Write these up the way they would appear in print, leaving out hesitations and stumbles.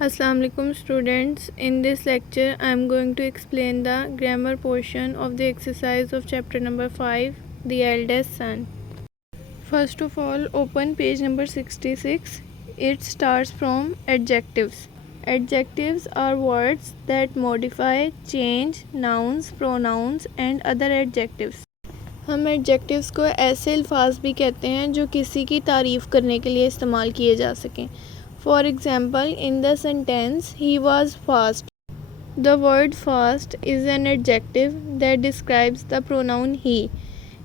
Assalamu alaikum students. In this lecture I am going to explain the grammar portion of the exercise of chapter number 5, the eldest son. First of all, open page number 66. It starts from adjectives. Adjectives are words that modify, change nouns, pronouns and other adjectives. हम एडजेक्टिव्स को ऐसे अल्फाज भी कहते हैं जो किसी की तारीफ़ करने के लिए इस्तेमाल किए जा सकें. For example, in the sentence he was fast. The word fast is an adjective that describes the pronoun he.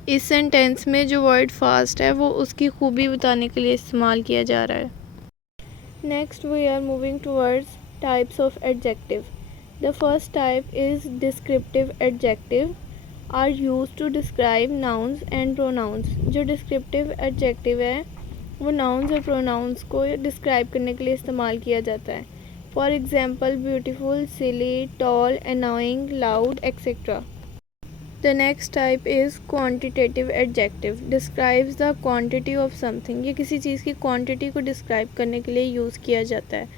इस सेंटेंस में जो वर्ड फास्ट है वो उसकी खूबी बताने के लिए इस्तेमाल किया जा रहा है. Next we are moving towards types of adjective. The first type is descriptive adjective are use to describe nouns and pronouns. जो डिस्क्रिप्टिव एडजेक्टिव है वो नाउन्स और प्रोनाउंस को डिस्क्राइब करने के लिए इस्तेमाल किया जाता है. For example, beautiful, silly, tall, annoying, loud etcetera. The next type is quantitative adjective. Describes the quantity of something. ये किसी चीज़ की क्वान्टिटी को डिस्क्राइब करने के लिए यूज़ किया जाता है.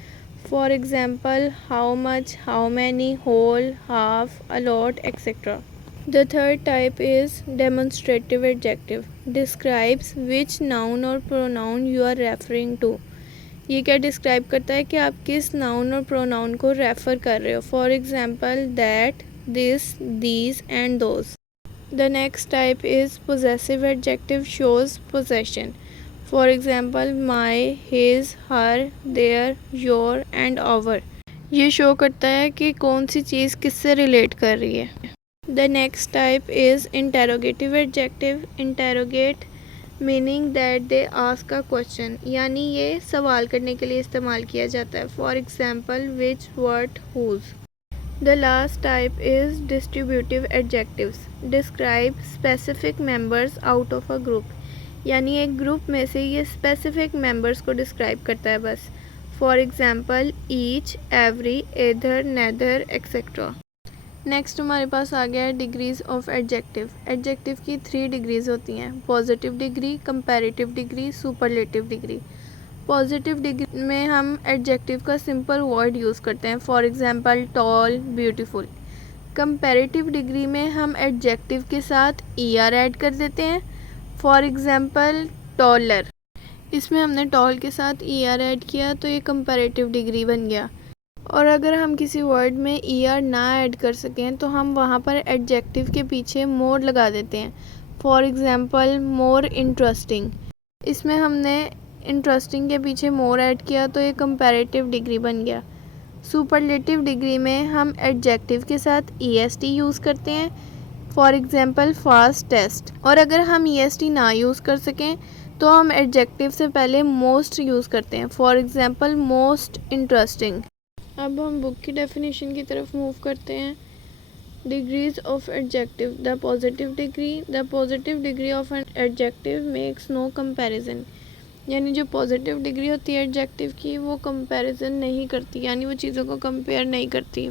For example, how much, how many, whole, half, a lot etcetera. The third type is demonstrative adjective. Describes which noun or pronoun you are referring to. ये क्या डिस्क्राइब करता है कि आप किस नाउन और प्रोनाउन को रेफ़र कर रहे हो. For example, that, this, these and those. The next type is possessive adjective. Shows possession. For example, my, his, her, their, your and our. ये शो करता है कि कौन सी चीज़ किससे रिलेट कर रही है. The next type is interrogative adjective. Interrogate meaning that they ask a question. यानी ये सवाल करने के लिए इस्तेमाल किया जाता है. For example, which, what, whose. The last type is distributive adjectives. Describe specific members out of a group. यानी एक ग्रुप में से ये specific members को describe करता है बस. For example, each, every, either, neither, etc. Next हमारे पास आ गया है डिग्रीज़ ऑफ एडजेक्टिव. एडजेक्टिव की 3 डिग्रीज़ होती हैं. Positive degree, comparative degree, superlative degree. Positive degree में हम एडजेक्टिव का सिंपल वर्ड यूज़ करते हैं. For example, tall, beautiful. Comparative degree में हम एडजेक्टिव के साथ ER ऐड कर देते हैं. For example, taller. इसमें हमने टॉल के साथ ER ऐड किया तो ये कंपैरेटिव डिग्री बन गया. और अगर हम किसी वर्ड में ER ना ऐड कर सकें तो हम वहाँ पर एडजेक्टिव के पीछे मोर लगा देते हैं. For example, more interesting. इसमें हमने इंटरेस्टिंग के पीछे मोर ऐड किया तो ये कंपैरेटिव डिग्री बन गया. सुपरलेटिव डिग्री में हम एडजेक्टिव के साथ EST यूज़ करते हैं. For example, fastest. और अगर हम EST ना यूज़ कर सकें तो हम एडजेक्टिव से पहले मोस्ट यूज़ करते हैं. For example, most interesting. अब हम बुक की डेफिनेशन की तरफ मूव करते हैं. Degrees of adjective. The positive degree of an adjective makes no comparison. यानी जो पॉजिटिव डिग्री होती है एडजेक्टिव की वो कंपैरिजन नहीं करती, यानी वो चीज़ों को कंपेयर नहीं करती.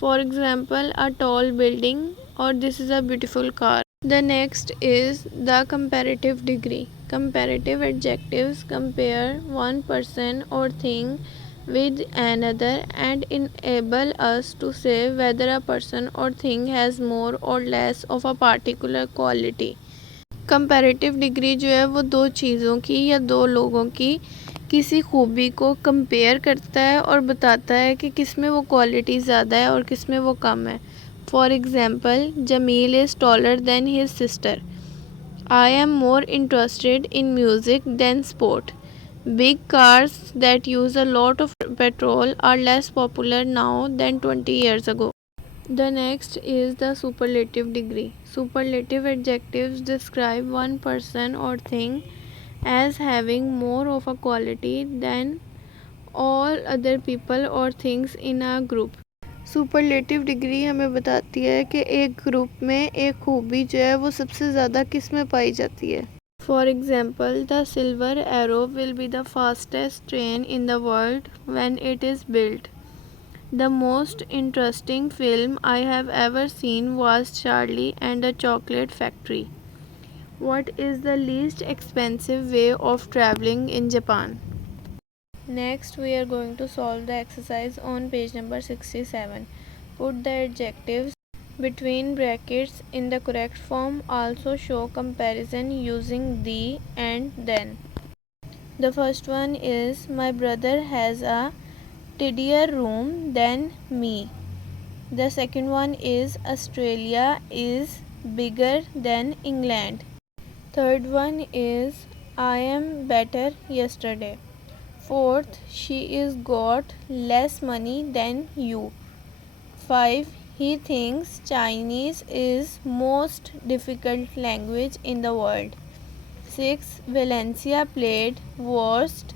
For example, a tall building और this is a beautiful car. The next is the comparative degree. Comparative adjectives compare one person और thing with another and enable us to say whether a person or thing has more or less of a particular quality. Comparative degree जो है वो दो चीज़ों की या दो लोगों की किसी खूबी को कंपेयर करता है और बताता है कि किस में वो क्वालिटी ज़्यादा है और किस में वो कम है. For example, Jamil is taller than his sister. I am more interested in music than sport. Big cars that use a lot of petrol are less popular now than 20 years ago. The next is the superlative degree. Superlative adjectives describe one person or thing as having more of a quality than all other people or things in a group. Superlative degree हमें बताती है कि एक ग्रुप में एक खूबी जो है वो सबसे ज़्यादा किस में पाई जाती है. For example, the Silver Arrow will be the fastest train in the world when it is built. The most interesting film I have ever seen was Charlie and the Chocolate Factory. What is the least expensive way of traveling in Japan? Next, we are going to solve the exercise on page number 67. Put the adjectives between brackets in the correct form. Also show comparison using the and then. The first one is my brother has a tidier room than me. The second one is Australia is bigger than England. Third one is I am better yesterday. Fourth, she is got less money than you. 5. He thinks Chinese is most difficult language in the world. 6. Valencia played worst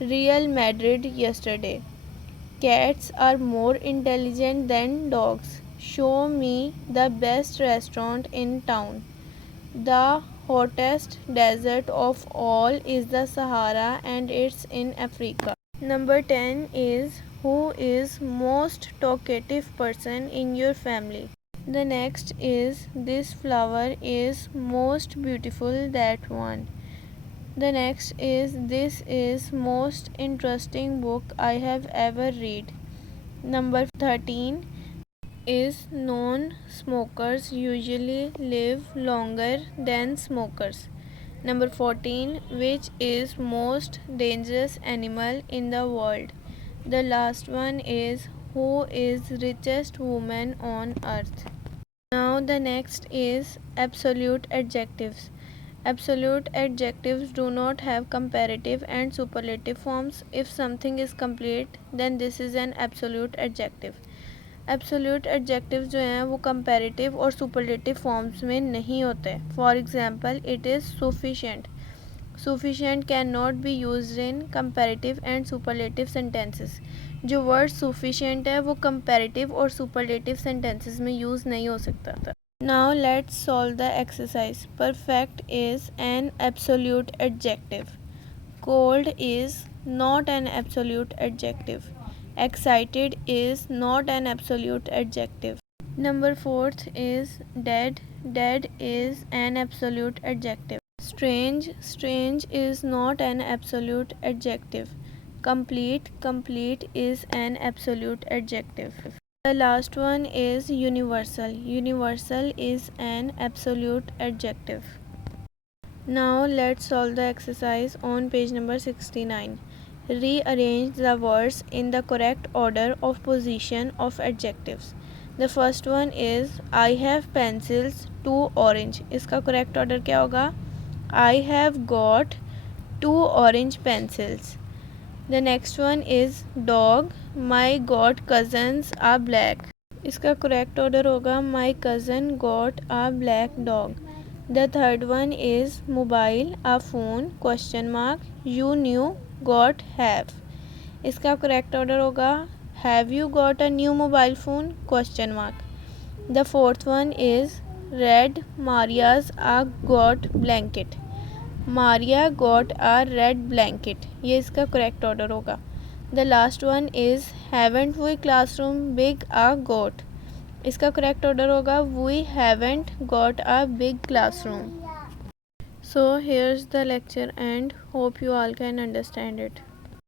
Real Madrid yesterday. Cats are more intelligent than dogs. Show me the best restaurant in town. The hottest desert of all is the Sahara and it's in Africa. Number 10 is who is most talkative person in your family. The next is this flower is most beautiful that one. The next is this is most interesting book I have ever read. Number 13 is non-smokers usually live longer than smokers. Number 14, which is most dangerous animal in the world. The last one is who is richest woman on earth. Now the next is absolute adjectives. Absolute adjectives do not have comparative and superlative forms. If something is complete, then this is an absolute adjective. Absolute adjective जो हैं वो कंपैरेटिव और superlative forms में नहीं होते. For example it is sufficient. Sufficient can not be used in comparative and superlative sentences. जो word sufficient है वो कंपैरेटिव और सुपरलेटिव सेंटेंसेस में यूज़ नहीं हो सकता था. Now let's solve the exercise. Perfect is an absolute adjective. Cold is not an absolute adjective. Excited is not an absolute adjective. Number 4th is dead. Dead is an absolute adjective. Strange. Strange is not an absolute adjective. Complete. Complete is an absolute adjective. The last one is universal. Universal is an absolute adjective. Now let's solve the exercise on page number 69. Rearrange the words in the correct order of position of adjectives. The first one is I have pencils 2 orange. इसका correct order क्या होगा? I have got 2 orange pencils. The next one is dog. My got cousins are black. इसका correct order होगा My cousin got a black dog. The third one is mobile, a phone, question mark, you knew, got, have. इसका correct order होगा Have you got a new mobile phone, question mark. The fourth one is red, Maria's a got blanket. Maria got a red blanket. ये इसका correct order होगा. The last one is haven't we classroom big a got. इसका correct order होगा we haven't got a big classroom. So here's the lecture and hope you all can understand it.